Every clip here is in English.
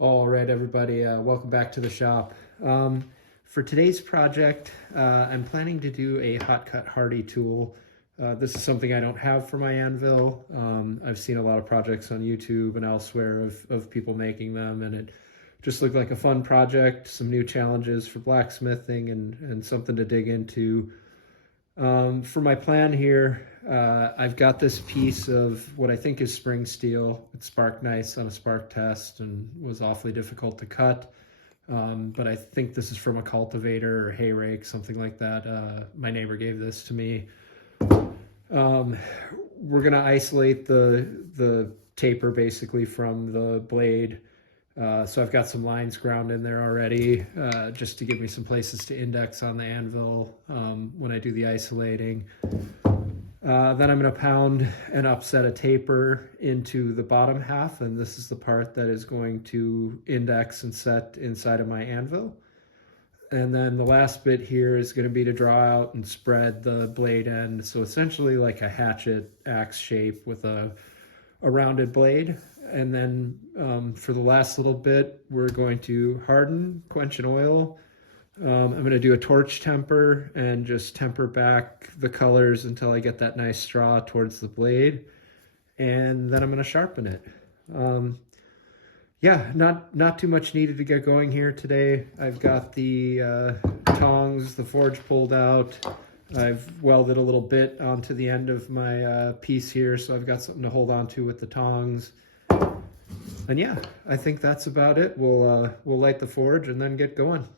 All right, everybody, welcome back to the shop. For today's project, I'm planning to do a hot cut hardy tool. This is something I don't have for my anvil. I've seen a lot of projects on YouTube and elsewhere of people making them, and it just looked like a fun project, some new challenges for blacksmithing and something to dig into. For my plan here, I've got this piece of what I think is spring steel. It sparked nice on a spark test and was awfully difficult to cut. But I think this is from a cultivator or hay rake, something like that. My neighbor gave this to me. We're gonna isolate the taper basically from the blade. So I've got some lines ground in there already, just to give me some places to index on the anvil when I do the isolating. Then I'm going to pound and upset a taper into the bottom half, and this is the part that is going to index and set inside of my anvil. And then the last bit here is going to be to draw out and spread the blade end, so essentially like a hatchet axe shape with a rounded blade. And then for the last little bit, we're going to harden, quench in oil. I'm going to do a torch temper and just temper back the colors until I get that nice straw towards the blade. And then I'm going to sharpen it. Yeah, not too much needed to get going here today. I've got the tongs, the forge pulled out. I've welded a little bit onto the end of my piece here, so I've got something to hold on to with the tongs. And yeah, I think that's about it. We'll light the forge and then get going.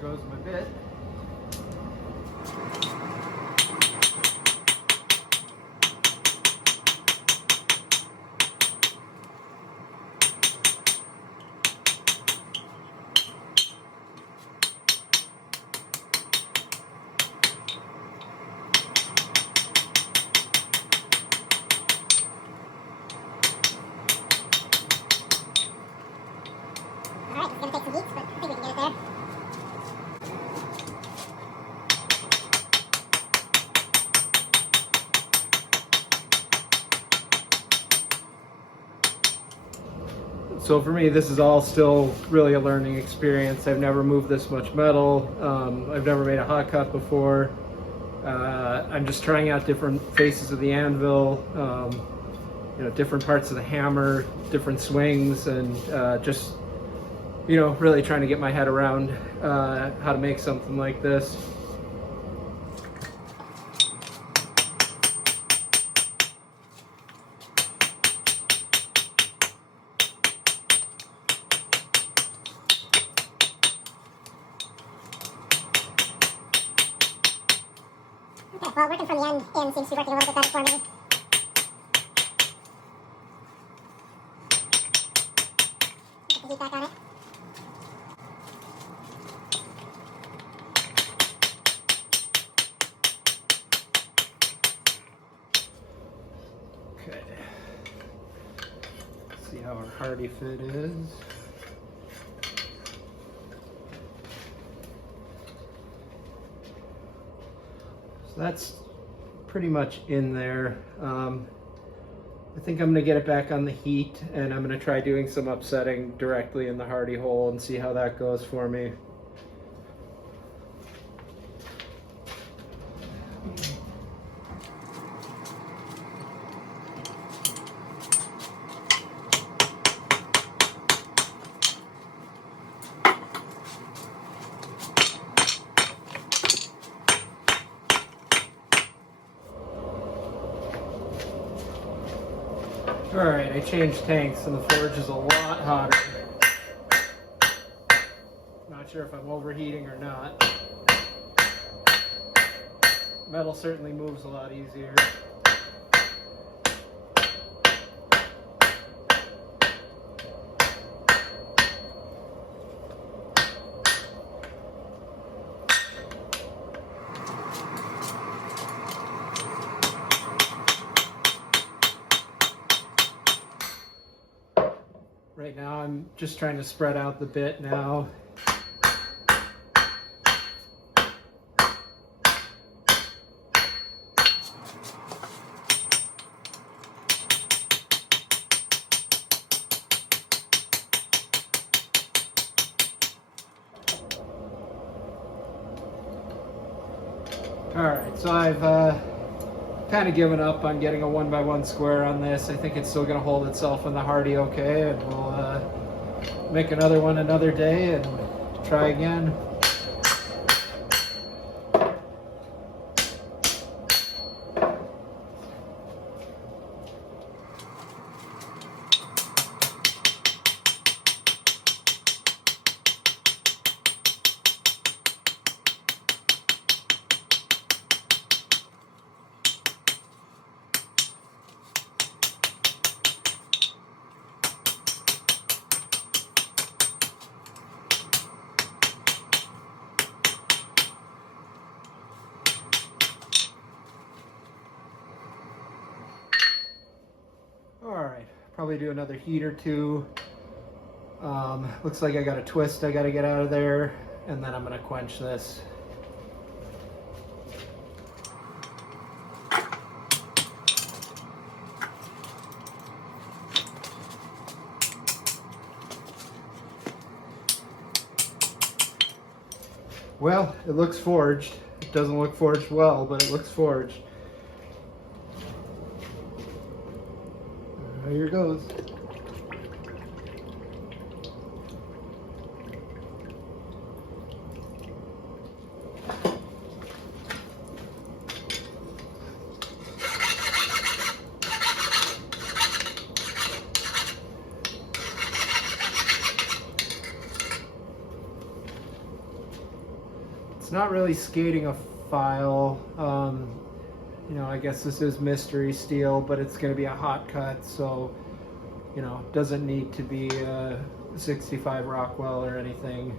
Goes my bit. All right, it's gonna take some heat, but I think we can get it there. So for me, this is all still really a learning experience. I've never moved this much metal. I've never made a hot cut before. I'm just trying out different faces of the anvil, different parts of the hammer, different swings, and just, really trying to get my head around how to make something like this. Okay, well, working from the end seems to be working a little bit better for me. Get the heat back on it. Okay. Let's see how our hardy fit is. So that's pretty much in there. I think I'm gonna get it back on the heat, and I'm gonna try doing some upsetting directly in the hardy hole and see how that goes for me. I changed tanks and the forge is a lot hotter. Not sure if I'm overheating or not. Metal certainly moves a lot easier. Right now I'm just trying to spread out the bit now. Alright, so I've kind of given up on getting a 1x1 square on this. I think it's still going to hold itself in the Hardy okay, and we'll make another one another day and try again. Alright, probably do another heat or two. Looks like I got a twist I got to get out of there, and then I'm going to quench this. Well, it looks forged. It doesn't look forged well, but it looks forged. Here goes. It's not really skating a file. You know, I guess this is mystery steel, but it's going to be a hot cut, so, you know, doesn't need to be 65 Rockwell or anything.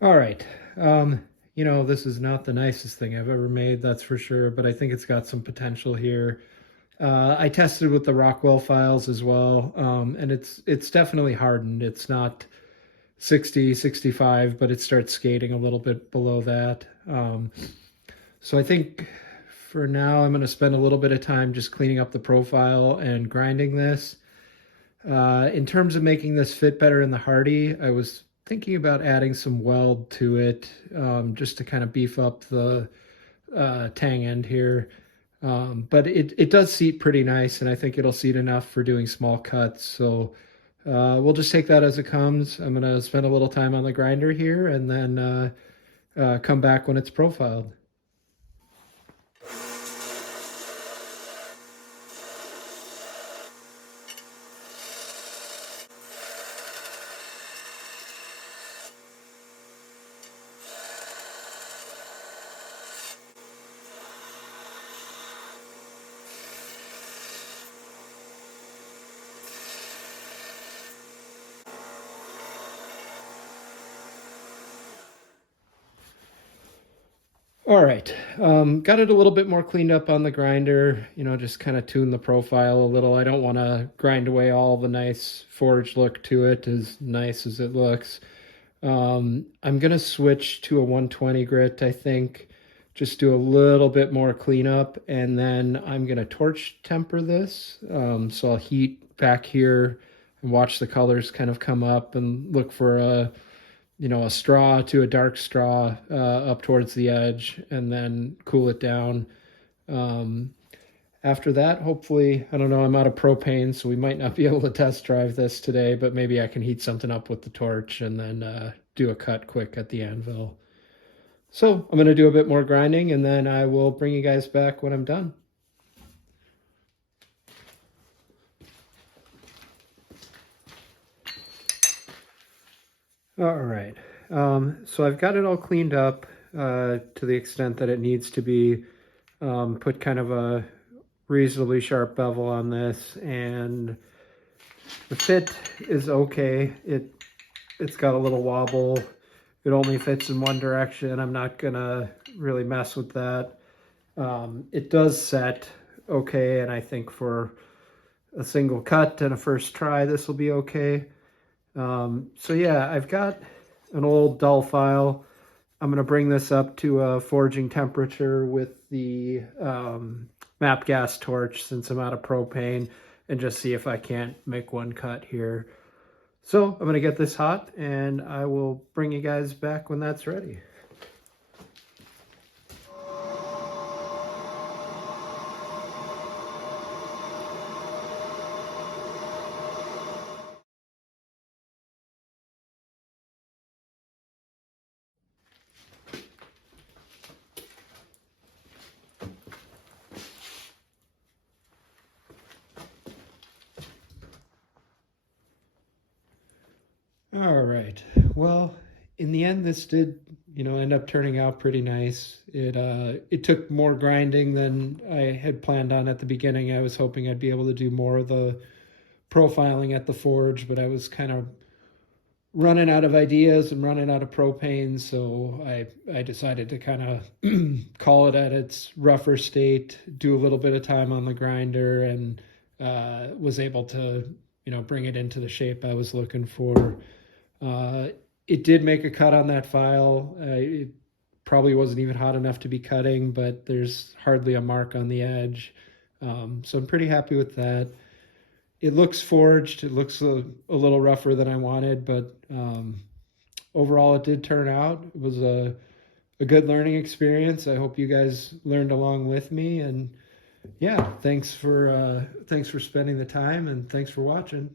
All right. You know, this is not the nicest thing I've ever made, that's for sure, but I think it's got some potential here. I tested with the Rockwell files as well, and it's definitely hardened. It's not 60, 65, but it starts skating a little bit below that. So I think for now I'm going to spend a little bit of time just cleaning up the profile and grinding this. In terms of making this fit better in the Hardy, I was thinking about adding some weld to it, just to kind of beef up the tang end here. But it does seat pretty nice, and I think it'll seat enough for doing small cuts. So we'll just take that as it comes. I'm going to spend a little time on the grinder here and then come back when it's profiled. All right, got it a little bit more cleaned up on the grinder, you know, just kind of tune the profile a little. I don't want to grind away all the nice forged look to it, as nice as it looks. I'm going to switch to a 120 grit, I think, just do a little bit more cleanup, and then I'm going to torch temper this. So I'll heat back here and watch the colors kind of come up and look for a straw to a dark straw up towards the edge, and then cool it down. After that, hopefully, I don't know, I'm out of propane, so we might not be able to test drive this today, but maybe I can heat something up with the torch and then do a cut quick at the anvil. So I'm going to do a bit more grinding, and then I will bring you guys back when I'm done. All right. So I've got it all cleaned up to the extent that it needs to be. Put kind of a reasonably sharp bevel on this, and the fit is okay. It's got a little wobble. It only fits in one direction. I'm not gonna really mess with that. It does set okay, and I think for a single cut and a first try, this will be okay. So yeah, I've got an old dull file. I'm gonna bring this up to a forging temperature with the MAP gas torch since I'm out of propane, and just see if I can't make one cut here. So I'm gonna get this hot and I will bring you guys back when that's ready. All right. Well, in the end, this did, end up turning out pretty nice. It took more grinding than I had planned on at the beginning. I was hoping I'd be able to do more of the profiling at the forge, but I was kind of running out of ideas and running out of propane, so I decided to kind of call it at its rougher state, do a little bit of time on the grinder, and was able to bring it into the shape I was looking for. It did make a cut on that file. It probably wasn't even hot enough to be cutting, but there's hardly a mark on the edge. So I'm pretty happy with that. It looks forged. It looks a little rougher than I wanted, but overall it did turn out. It was a good learning experience. I hope you guys learned along with me. And yeah, thanks for spending the time, and thanks for watching.